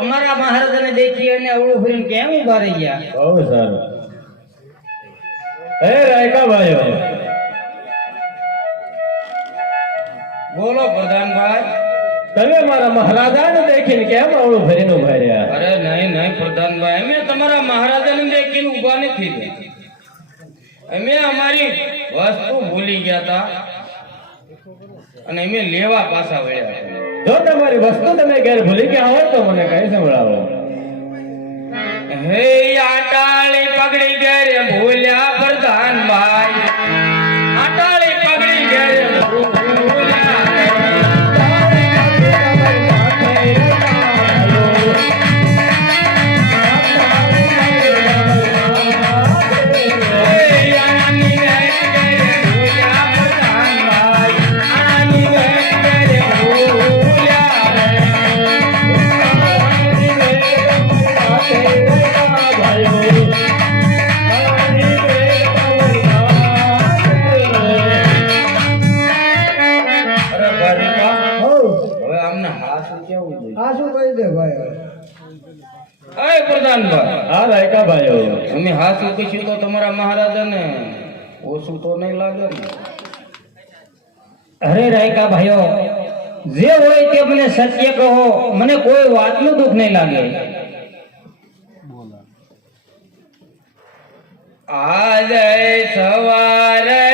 અમારા મહારાજાને દેખી અને અવળું ફરીને કેમ ઊભા રહી ગયા બહુ સારું. હે રાયકા ભાઈઓ. બોલો પ્રધાનભાઈ તમે મારા મહારાજાને દેખીને કેમ અવળું ફરીને ઊભા રહ્યા? અરે નહીં નહીં પ્રધાનભાઈ અમે તમારા મહારાજાને દેખીને ઊભા નથી થયા. અમે અમારી વસ્તુ ભૂલી ગયા હતા અને અમે લેવા પાછા વળ્યા. જો તમારી વસ્તુ તમે ઘેર ભૂલી ગયા હોય તો મને કઈ સંભળાવો. હે આટાળી પગડી ઘેર ભૂલ્યા આ શું કહી દે ભાઈ. અરે પ્રધાનભાઈ હા રાયકા ભાઈઓ. અમે હાસું કહીશું તો તમારા મહારાજાને ઓછું તો નહીં લાગે ને. અરે રાયકા ભાઈઓ જે હોય તે મને સત્ય કહો મને કોઈ વાતનું દુઃખ નહીં લાગે. આજે સવારે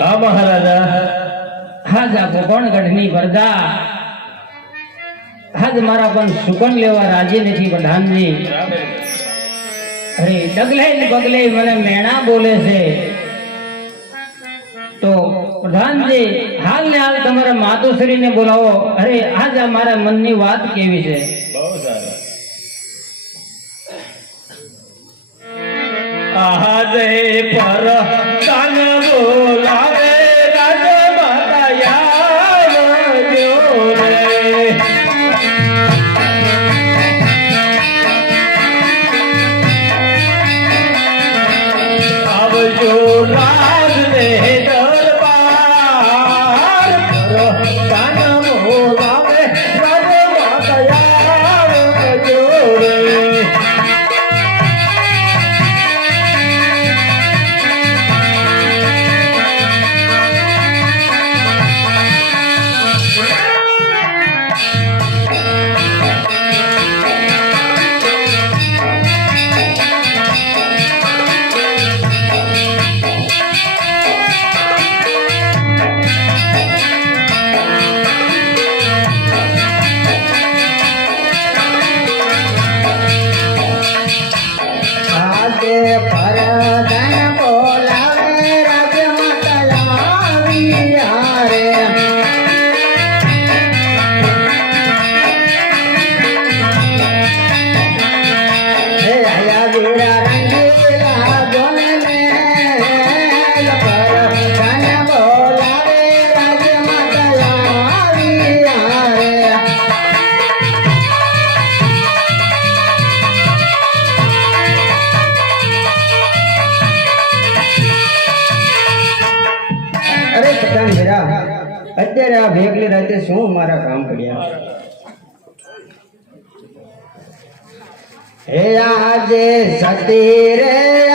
હા મહારાજા આજ આ પ્રજા આજ મારા પણ સુકન લેવા રાજી નથી પ્રધાનજી અરે ડગલે ને પગલે મને મેણા બોલે છે. તો પ્રધાનજી હાલ ને હાલ તમારા માતુશ્રીને બોલાવો. અરે આજ આ મારા મનની વાત કેવી છે? બહુ સારું. આજે પર અત્યારે આ ભેગલી રાતે શું મારા કામ પડ્યા હે આજે સતી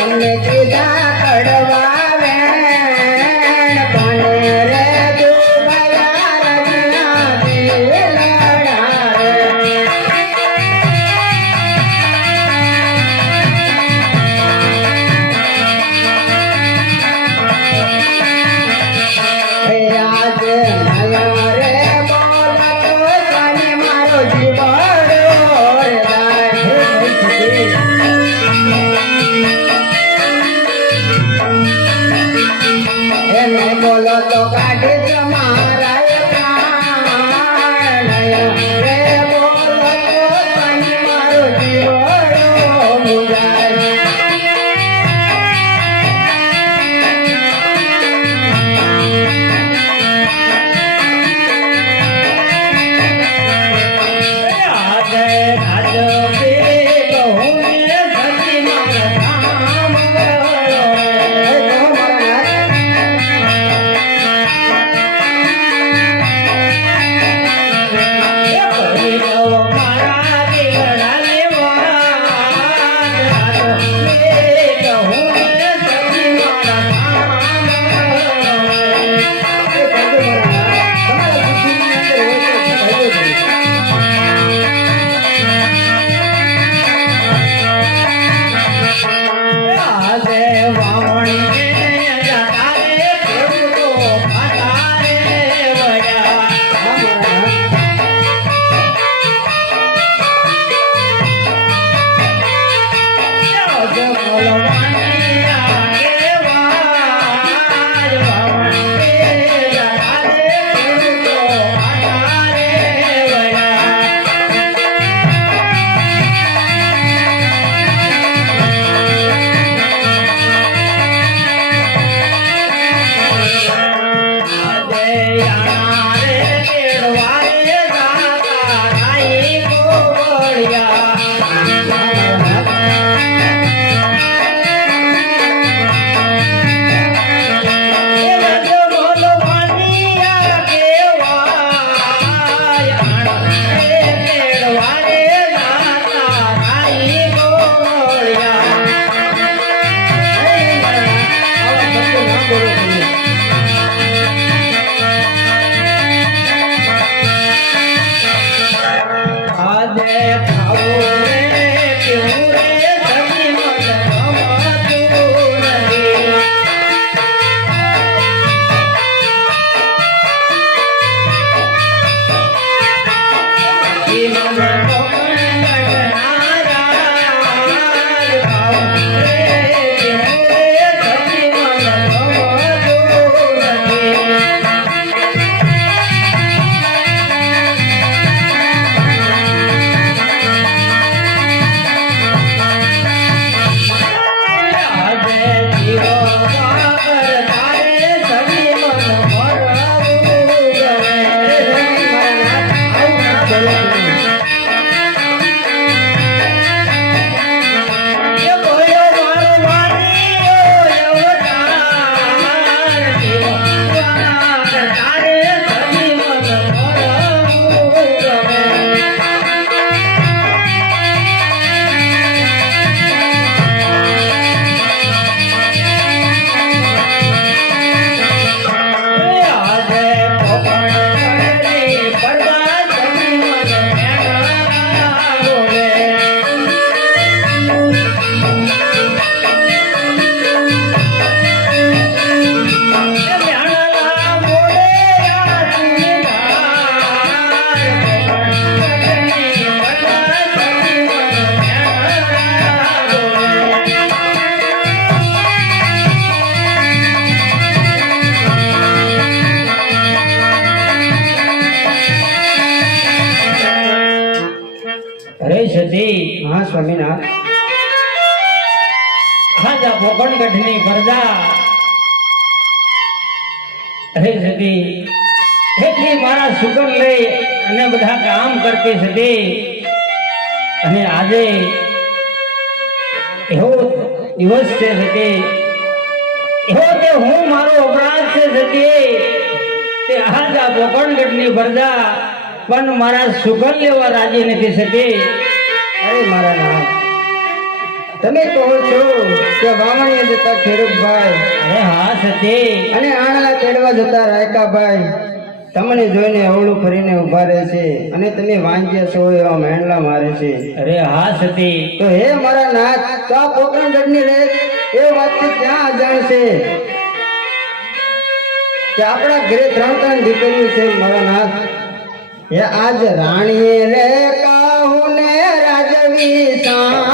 கண்ணே સ્વામિનાથ ભોગણગઢની ગરદા હે સતી એટલી મારા શુકર લઈ અને બધા કામ કરતી સતી અને આજે એવો દિવસ છે સતી એવો તે હું મારો અપરાધ છે સતી તે આજ આ ની ગરદા પણ મારા શુકર લેવા રાજી નથી સતી અરે મારા નાથ તમે કહો છો કે વાવણીએ જતા ખેડૂતભાઈ. અરે હા સતી. અને આણલા તેડવા જતા રાયકાભાઈ. તમને જોઈને અવળું ફરીને ઊભા રહે છે અને તમે વાંચ્યા છો એવા મેંડલા મારે છે. અરે હા સતી. તો હે મારા નાથ તો આ પોકરણગઢની રેત એ વાતથી ક્યાં અજાણ છે? કે આપણા ઘરે ત્રણ ત્રણ દીકરીઓ છે મારા નાથ. હે આજ રાણીએ રે ને देता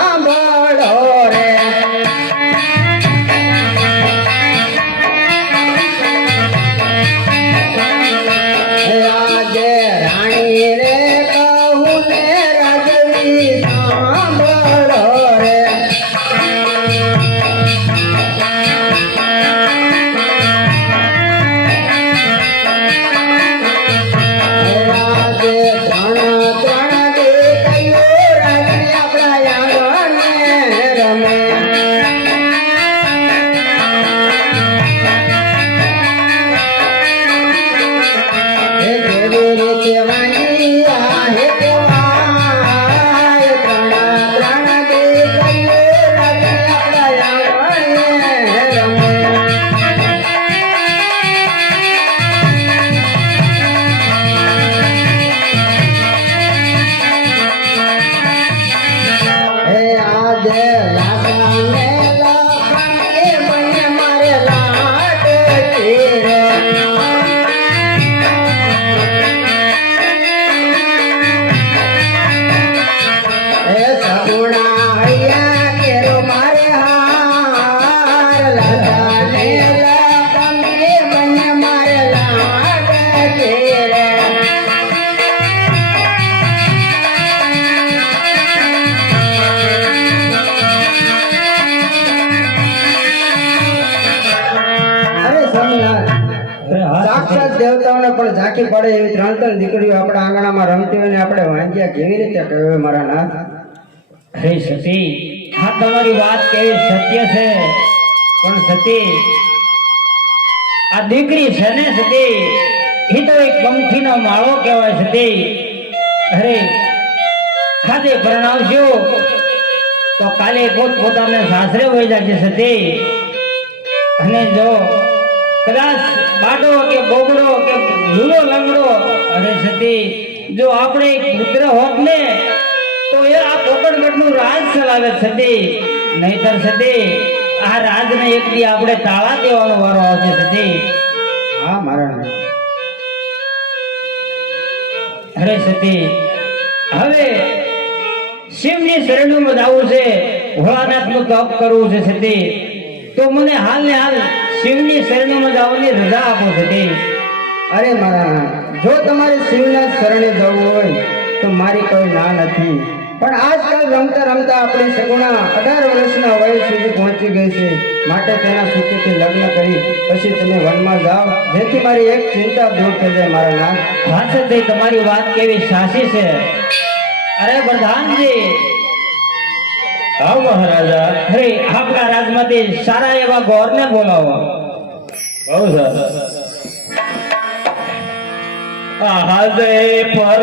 પણ પડે એવી ત્રણ ત્રણ દીકરીઓ આપણા આંગણામાં રમતી હોય ને આપણે વાંચ્યા કેવી રીતે કહેવાય મારા નાથ? હે સતી, હા તમારી વાત કેવી સત્ય છે? પણ સતી, આ દીકરી છે ને સતી એ તો એક પંખીનો માળો કહેવાય સતી. અરે ખાતે પરણાવજો. તો કાલે પોત પોતાને સાસરે વહી જશે સતી. અને જો કદાચ બાડો કે બોગડો કે લૂલો લંગડો અરે સતી જો આપણે પુત્ર હોત ને તો એ આ પોકણગઢનું રાજ ચલાવે સતી. નહીતર સતી આ રાજને એક દી આપણે તાળા દેવાનો વારો આવશે સતી. હા મારા અરે સતી હવે શિવની શરણમાં જવું છે. ભોળાનાથનું તપ કરવું છે સતી. તો મને હાલ ને હાલ શિવની શરણમાં જવાની રજા આપો સતી અરે મારા જો તમારે શિવના શરણે જવું હોય તો મારી કોઈ ના નથી. પણ આજકાલ રમતા રમતા આપણે સગુણા અઢાર વર્ષના વય સુધી પહોંચી ગઈ છે. માટે તેના સુખીથી લગ્ન કરી પછી તમે વનમાં જાઓ. જેથી મારી એક ચિંતા દૂર થઈ જાય મારા નાથ. હા તમારી વાત કેવી સાચી છે? અરે પ્રધાનજી હા મહારાજા. અરે આપણા રાજમાંથી સારા એવા ગોરને બોલાવો. બહુ સરસ આજે પર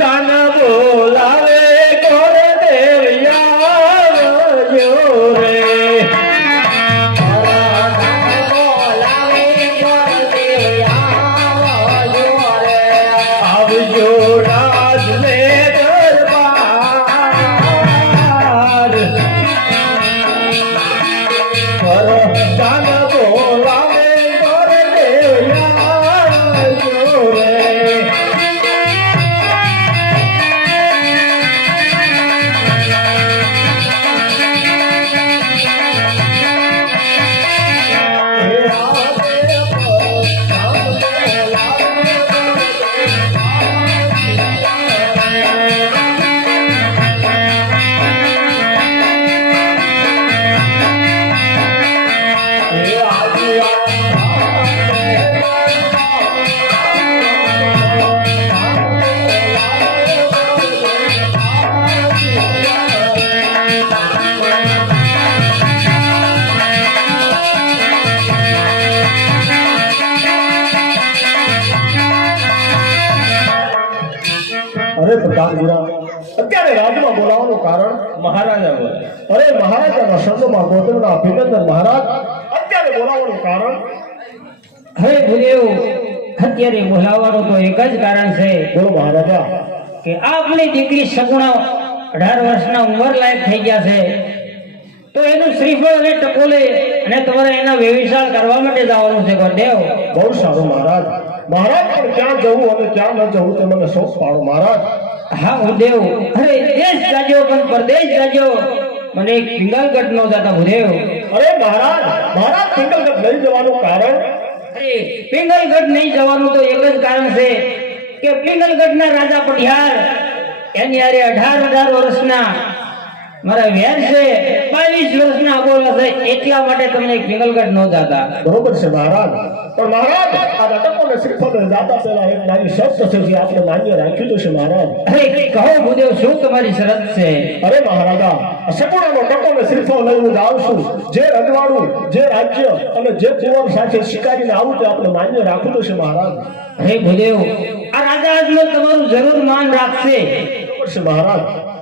કાન બોલાવે કોર દેવ્યા રે. અત્યારે રાજમાં બોલાવવાનું કારણ મહારાજા અરે મહારાજાના શબ્દમાં ગૌતમના અભિનંદન મહારાજ. અત્યારે બોલાવવાનું કારણ? હવે ભૂદેવ અત્યારે બોલાવવાનું તો એક જ કારણ છે. બોલો મહારાજા. કે આપણી દીકરી સગુણા અઢાર વર્ષના ઉંમર લાયક થઈ ગયા છે. તો એનું શ્રીફળ અને ટકોલે અને તમારે એના વ્યવસાય કરવા માટે જવાનું છે ગુરુદેવ બહુ સારું મહારાજ. મહારાજ પણ ક્યાં જવું અને ક્યાં ન જવું તે મને શોખ પાડો મહારાજ. હા ઉદેવ અરે દેશ જાજો પણ પરદેશ જાજો મને એક પિંગલગઢ નો જતા ભૂદેવ અરે મહારાજ મહારાજ પિંગલગઢ લઈ જવાનું કારણ? અરે પિંગલગઢ નહીં જવાનું તો એક જ કારણ છે કે પિંગલગઢના રાજા પટિયાર એની હારે અઢાર હજાર વર્ષના મારા વેર છે બાવીસ વર્ષના અબોલા છે એટલા માટે તમને પિંગલગઢ ન જાતા. બરોબર છે મહારાજ. પણ મહારાજ આ નાટકોને શ્રીફળ જાતા પહેલા એક નાની શરત છે જે આપણે માન્ય રાખ્યું તો છે મહારાજ. અરે કહો ભૂદેવ શું તમારી શરત છે? અરે મહારાજા સગુણાનો ટકો શ્રીફળ લઈને જ આવશું જે રજવાડું જે રાજ્ય અને જે કુંવર સાથે શિકારીને આવું તે આપણે માન્ય રાખવું છે મહારાજ. હે ભૂદેવ આ રાજા અજમલ તમારું જરૂર માન રાખશે. બરોબર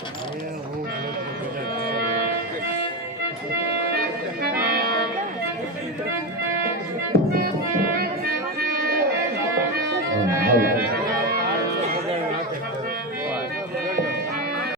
છે મહારાજ